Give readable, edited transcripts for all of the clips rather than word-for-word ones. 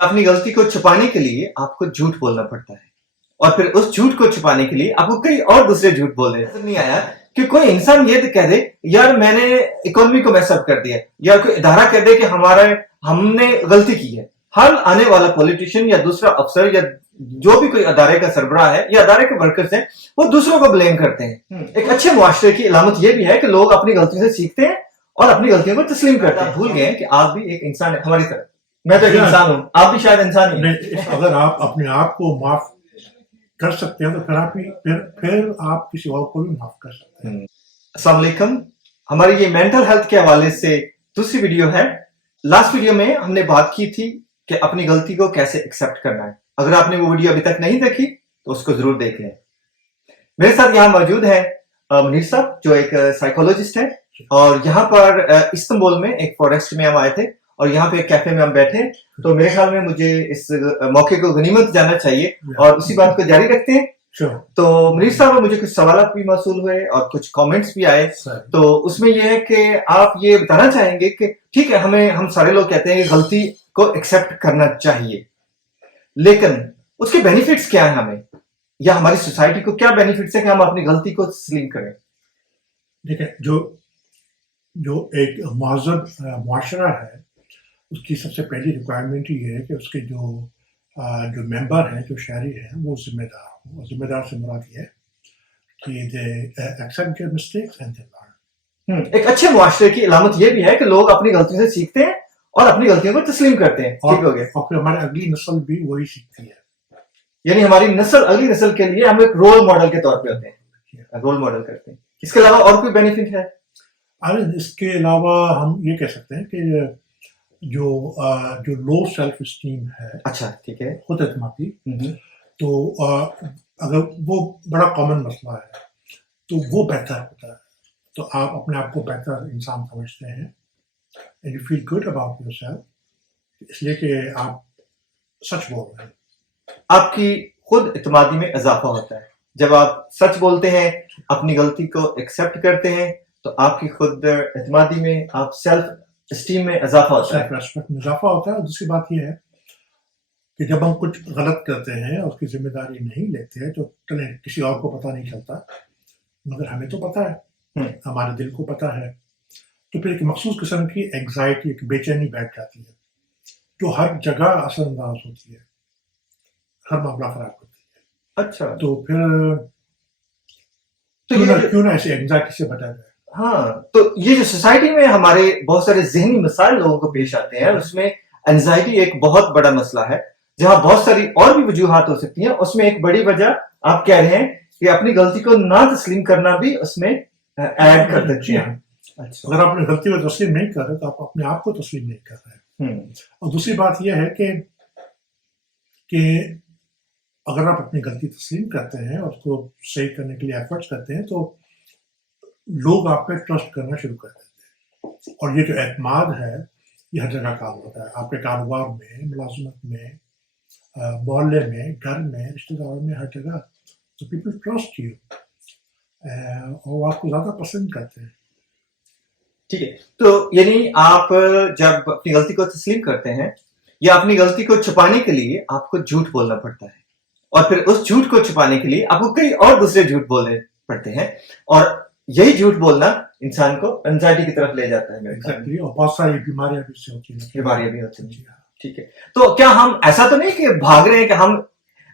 अपनी गलती को छुपाने के लिए आपको झूठ बोलना पड़ता है और फिर उस झूठ को छुपाने के लिए आपको कई और दूसरे झूठ बोलने नहीं आया कि कोई इंसान ये कह दे यार मैंने इकोनॉमी को मैसअप कर दिया या कोई इदारा कह दे कि हमने गलती की है। हर आने वाला पॉलिटिशियन या दूसरा अफसर या जो भी कोई अदारे का सरबराह है या अदारे के वर्कर्स हैं वो दूसरों को ब्लेम करते हैं। एक अच्छे मुआशरे की अलामत यह भी है कि लोग अपनी गलतियों से सीखते हैं और अपनी गलतियों को तस्लीम करते हैं। भूल गए कि आप भी एक इंसान है हमारी तरह। मैं तो एक इंसान हूँ, आप भी शायद इंसान ही हैं। अगर आप अपने आप को माफ कर सकते हैं तो फिर आप किसी और को भी माफ कर सकते हैं। अस्सलाम वालेकुम। हमारी ये मेंटल हेल्थ के हवाले से दूसरी वीडियो है। लास्ट वीडियो में हमने बात की थी कि अपनी गलती को कैसे एक्सेप्ट करना है। अगर आपने वो वीडियो अभी तक नहीं देखी तो उसको जरूर देख लें। मेरे साथ यहाँ मौजूद है मुनीर साहब जो एक साइकोलॉजिस्ट है और यहाँ पर इस्तांबुल में एक फॉरेस्ट में हम आए थे और यहाँ पे एक कैफे में हम बैठे। तो मेरे ख्याल में मुझे इस मौके को गनीमत जाना चाहिए और उसी बात को जारी रखते हैं। तो मुनीर साहब मुझे कुछ सवाल भी मौसूल हुए और कुछ कमेंट्स भी आए। तो उसमें यह है कि आप ये बताना चाहेंगे कि ठीक है हम सारे लोग कहते हैं कि गलती को एक्सेप्ट करना चाहिए लेकिन उसके बेनिफिट्स क्या हैं हमें या हमारी सोसाइटी को क्या बेनिफिट्स है कि हम अपनी गलती को तस्लीम करें। देखिए जो एक महज़ब मुआशरा है उसकी सबसे पहली रिक्वायरमेंट ये है कि उसके जो मेंबर हैं जो शहरी हैं वो जिम्मेदार हो। जिम्मेदार से मुराद ये है कि they accept their mistakes and they learn. एक अच्छे मुआशरे की अलामत ये भी है कि लोग अपनी गलतियों से सीखते हैं और अपनी गलतियों को तस्लीम करते हैं। ठीक हो गया। और फिर हमारी अगली नस्ल भी वही सीखती है, यानी हमारी अगली नस्ल के लिए हम एक रोल मॉडल के तौर पे होते हैं, रोल मॉडल करते हैं। इसके अलावा और कोई बेनिफिट है? इसके अलावा हम ये कह सकते हैं कि जो लो सेल्फ स्टीम है, अच्छा ठीक है, खुद एतमादी, तो अगर वो बड़ा कॉमन मसला है तो वो बेहतर होता है। तो आप अपने आप को बेहतर इंसान समझते हैं and you feel good about yourself, इसलिए कि आप सच बोल रहे हैं। आपकी खुद एतमादी में इजाफा होता है जब आप सच बोलते हैं, अपनी गलती को एक्सेप्ट करते हैं तो आपकी खुद एतमादी में, आप सेल्फ स्टीम में इजाफा होता है, सेल्फ रेस्पेक्ट में इजाफा होता है। और दूसरी बात यह है कि जब हम कुछ गलत करते हैं और उसकी जिम्मेदारी नहीं लेते हैं तो चले किसी और को पता नहीं चलता मगर हमें तो पता है, हमारे दिल को पता है। तो फिर एक मखसूस किस्म की एंग्जाइटी, एक बेचैनी बैठ जाती है जो हर जगह असरअंदाज होती है, हर मामला खराब करती है। अच्छा, तो फिर क्यों ना ऐसी एंग्जाइटी से बचा जाए। हाँ, तो ये जो सोसाइटी में हमारे बहुत सारे जहनी मसाइल लोगों को पेश आते हैं उसमें एंजाइटी एक बहुत बड़ा मसला है जहां बहुत सारी और भी वजूहात हो सकती हैं। उसमें एक बड़ी वजह आप कह रहे हैं कि अपनी गलती को ना तस्लीम करना भी उसमें ऐड कर देती है। अच्छा, अगर आप अपनी गलती को तस्लीम नहीं कर रहे तो आप अपने आप को तस्लीम नहीं कर रहे। और दूसरी बात यह है कि अगर आप अपनी गलती तस्लीम करते हैं और उसको सही करने के लिए एफर्ट्स करते हैं तो लोग आप पे ट्रस्ट करना शुरू कर देते हैं। और ये जो एतमाद है ये हर जगह काम होता है, आपके कारोबार में, मुलाजमत में, मोहल्ले में, घर में, रिश्तेदारों में, हर जगह। तो पीपल ट्रस्ट यू और आपको ज्यादा पसंद करते हैं। ठीक है, तो यानी आप जब अपनी गलती को तस्लीम करते हैं या अपनी गलती को छुपाने के लिए आपको झूठ बोलना पड़ता है और फिर उस झूठ को छुपाने के लिए आपको कई और दूसरे झूठ बोलने पड़ते हैं और यही झूठ बोलना इंसान को एंजाइटी की तरफ ले जाता है। Exactly, और बहुत सारी बीमारियां भी होती हैं। बीमारियां भी होती हैं। ठीक है, तो क्या हम ऐसा तो नहीं कि भाग रहे हैं कि हम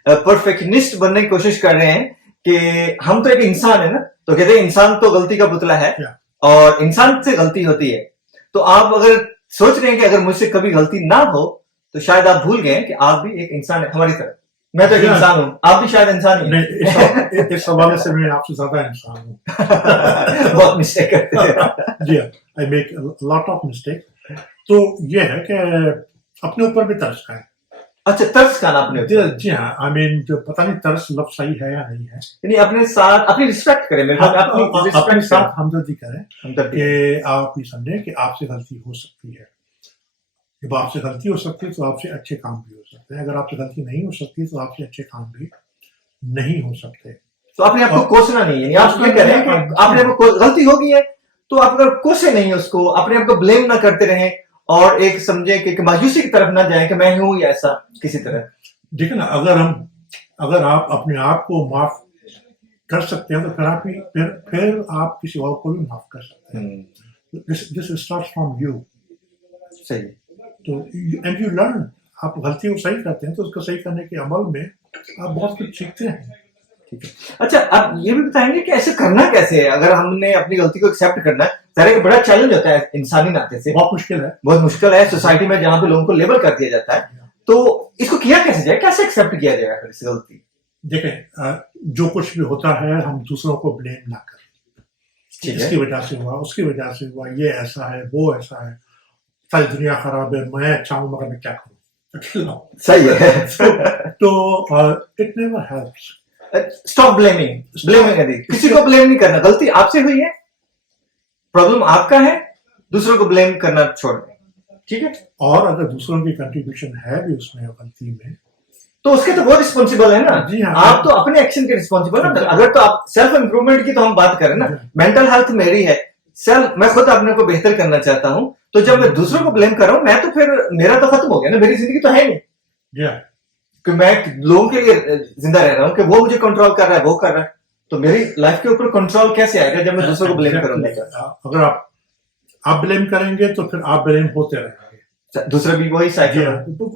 परफेक्शनिस्ट बनने की कोशिश कर रहे हैं कि हम तो एक इंसान है ना, तो कहते हैं इंसान तो गलती का पुतला है और इंसान से गलती होती है। तो आप अगर सोच रहे हैं कि अगर मुझसे कभी गलती ना हो तो शायद आप भूल गए कि आप भी एक इंसान है हमारी तरह। मैं तो एक इंसान हूँ, आप भी शायद इंसान ही हैं। इस हवाले से मैं आपसे ज्यादा इंसान हूँ। बहुत मिस्टेक करते हैं। जी, I make lot of mistake. तो ये है कि अपने ऊपर भी तरस खाएं। अच्छा, तरस खाना अपने ऊपर? जी हाँ, आई मीन जो पता नहीं तरस लफ्ज़ सही है या नहीं है, यानी अपने साथ अपनी रिस्पेक्ट करें, अपने साथ हमदर्दी करें कि आप ये समझें कि आपसे गलती हो सकती है। जब आपसे गलती हो सकती है तो आपसे अच्छे काम भी हो सकते हैं, अगर आपसे गलती नहीं हो सकती तो आपसे अच्छे काम भी नहीं हो सकते। तो अपने आप को कोसना नहीं है, आप ये कह रहे हैं कि अपने आप को गलती हो गई है तो आप अगर कोसे नहीं उसको, अपने आप को ब्लेम ना करते रहें اور ایک سمجھے کہ مایوسی کی طرف نہ جائیں کہ میں ہوں یا ایسا کسی طرح. دیکھیں نا اگر آپ اپنے آپ کو معاف کر سکتے ہیں تو پھر آپ کسی اور کو بھی معاف کر سکتے ہیں. This starts from you. صحیح. تو and you learn. آپ غلطی کو صحیح کرتے ہیں تو اس کو صحیح کرنے کے عمل میں آپ بہت کچھ سیکھتے ہیں. اچھا آپ یہ بھی بتائیں گے کہ ایسے کرنا کیسے ہے؟ اگر ہم نے اپنی غلطی کو ایکسیپٹ کرنا ہے ظاہر ایک بڑا چیلنج ہوتا ہے انسانی ناطے سے. بہت مشکل ہے سوسائٹی میں جہاں پہ لوگوں کو لیبل کر دیا جاتا ہے. تو اس کو کیا کیسے جائے, کیسے ایکسیپٹ کیا جائے گا اس غلطی؟ دیکھیں جو کچھ بھی ہوتا ہے ہم دوسروں کو بلیم نہ کریں. اس کی وجہ سے ہوا, اس کی وجہ سے ہوا, یہ ایسا ہے, وہ ایسا ہے, ساری دنیا خراب ہے, میں اچھا ہوں مگر میں کیا کروں. صحیح ہے. تو it never helps. Stop blaming. کسی کو بلیم نہیں کرنا. غلطی آپ سے ہوئی ہے, پرابلم آپ کا ہے, دوسروں کو بلیم کرنا چھوڑ دیں. ٹھیک ہے. اور اگر دوسروں کی کنٹریبیوشن ہے بھی اس میں غلطی میں تو اس کے تو وہ رسپانسبل ہے نا. جی ہاں, آپ تو اپنے ایکشن کے رسپانسبل ہے. اگر تو آپ سیلف امپروومنٹ کی تو ہم بات کریں نا, مینٹل ہیلتھ میری ہے, میں خود اپنے کو بہتر کرنا چاہتا ہوں, تو جب میں دوسروں کو بلیم کر رہا ہوں میں تو پھر میرا تو ختم ہو گیا نا, میری زندگی تو ہے نہیں کہ میں لوگوں کے لیے زندہ رہ رہا ہوں کہ وہ مجھے کنٹرول کر رہا ہے, وہ کر رہا ہے. تو میری لائف کے اوپر کنٹرول کیسے آئے گا جب میں دوسروں کو بلیم کروں گا؟ اگر آپ بلیم کریں گے تو پھر آپ بلیم ہوتے رہیں گے, دوسرا بھی وہی سائیکل,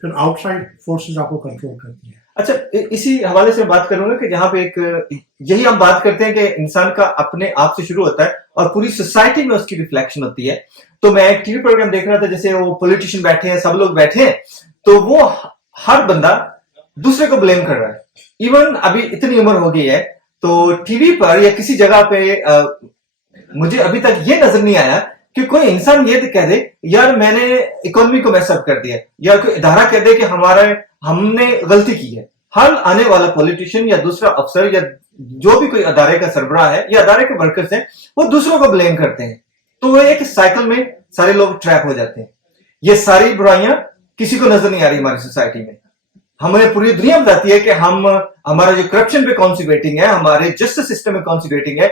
پھر آؤٹ سائڈ فورسز آپ کو کنٹرول کرتی ہیں. اچھا اسی حوالے سے بات کروں گا کہ جہاں پہ ایک یہی ہم بات کرتے ہیں کہ انسان کا اپنے آپ سے شروع ہوتا ہے اور پوری سوسائٹی میں اس کی ریفلیکشن ہوتی ہے. تو میں ایک ٹی وی پروگرام دیکھ رہا تھا, جیسے وہ پولیٹیشین بیٹھے ہیں, سب لوگ بیٹھے ہیں, تو وہ ہر بندہ دوسرے کو بلیم کر رہا ہے. ایون ابھی اتنی عمر ہو گئی ہے تو ٹی وی پر یا کسی جگہ پہ مجھے ابھی تک یہ نظر نہیں آیا کہ کوئی انسان یہ کہہ دے یار میں نے اکانومی کو میس اپ کر دیا, یا کوئی ادارہ کہہ دے کہ ہم نے غلطی کی ہے. ہر آنے والا پولیٹیشین یا دوسرا افسر یا جو بھی کوئی ادارے کا سربراہ ہے یا ادارے کے ورکرز ہیں وہ دوسروں کو بلیم کرتے ہیں. تو وہ ایک سائیکل میں سارے لوگ ٹریپ ہو جاتے ہیں. یہ ساری برائیاں کسی کو نظر نہیں آ رہی ہماری سوسائٹی میں. ہمیں پوری دنیا بتاتی ہے کہ ہمارا جو کرپشن پہ کون سی ویٹنگ ہے, ہمارے جسٹس سسٹم میں کون سی ویٹنگ ہے,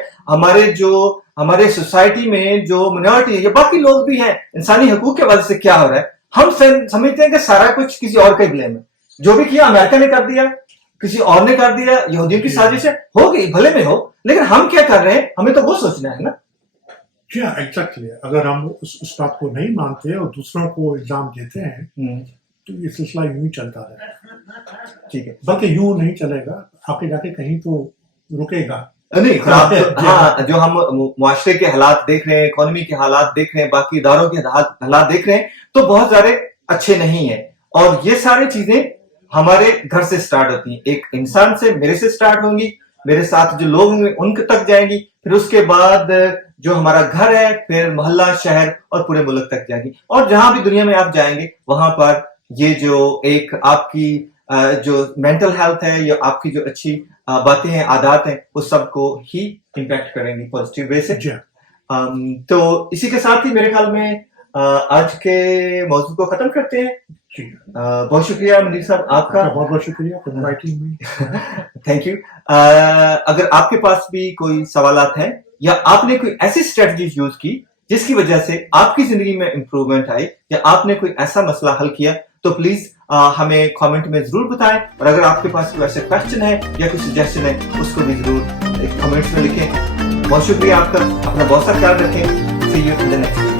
ہمارے سوسائٹی میں جو منورٹی ہے یا باقی لوگ بھی ہیں, انسانی حقوق کے وجہ سے کیا ہو رہا ہے. ہم سمجھتے ہیں کہ سارا کچھ کسی اور کا ہی بلیم ہے. جو بھی کیا امریکہ نے کر دیا, کسی اور نے کر دیا, یہودیوں کی سازش ہے, ہو گئی بھلے میں ہو, لیکن ہم کیا کر رہے ہیں ہمیں تو وہ سوچنا ہے نا. جی ہاں ایگزیکٹلی. اگر ہم اس بات کو نہیں مانتے اور دوسروں کو الزام دیتے ہیں تو یہ سلسلہ یوں ہی چلتا رہے. ٹھیک ہے, بلکہ یوں نہیں چلے گا, آگے جا کے کہیں تو رکے گا نہیں. ہاں, جو ہم معاشرے کے حالات دیکھ رہے ہیں, اکانومی کے حالات دیکھ رہے ہیں, باقی اداروں کے حالات دیکھ رہے ہیں, تو بہت سارے اچھے نہیں ہیں. اور یہ ساری چیزیں ہمارے گھر سے سٹارٹ ہوتی ہیں. ایک انسان سے, میرے سے سٹارٹ ہوں گی, میرے ساتھ جو لوگ ہوں گے ان تک جائیں گی, پھر اس کے بعد جو ہمارا گھر ہے, پھر محلہ, شہر اور پورے ملک تک جائیں گی. اور جہاں بھی دنیا میں آپ جائیں گے وہاں پر یہ جو ایک آپ کی جو مینٹل ہیلتھ ہے یا آپ کی جو اچھی باتیں ہیں, عادات ہیں, وہ سب کو ہی امپیکٹ کریں گی پازیٹیو وے سے. تو اسی کے ساتھ ہی میرے خیال میں آج کے موضوع کو ختم کرتے ہیں. بہت شکریہ منیر صاحب آپ کا, بہت بہت شکریہ. Thank you. اگر آپ کے پاس بھی کوئی سوالات ہیں یا آپ نے کوئی ایسی اسٹریٹجیز یوز کی جس کی وجہ سے آپ کی زندگی میں امپروومنٹ آئی, یا آپ نے کوئی ایسا مسئلہ حل کیا, تو پلیز ہمیں کامنٹ میں ضرور بتائیں. اور اگر آپ کے پاس کوئی ایسا کویسچن ہے یا کوئی سجیشن ہے اس کو بھی ضرور کامنٹس میں لکھیں. بہت شکریہ آپ کا, اپنا بہت سا خیال رکھیں. See you in the next video.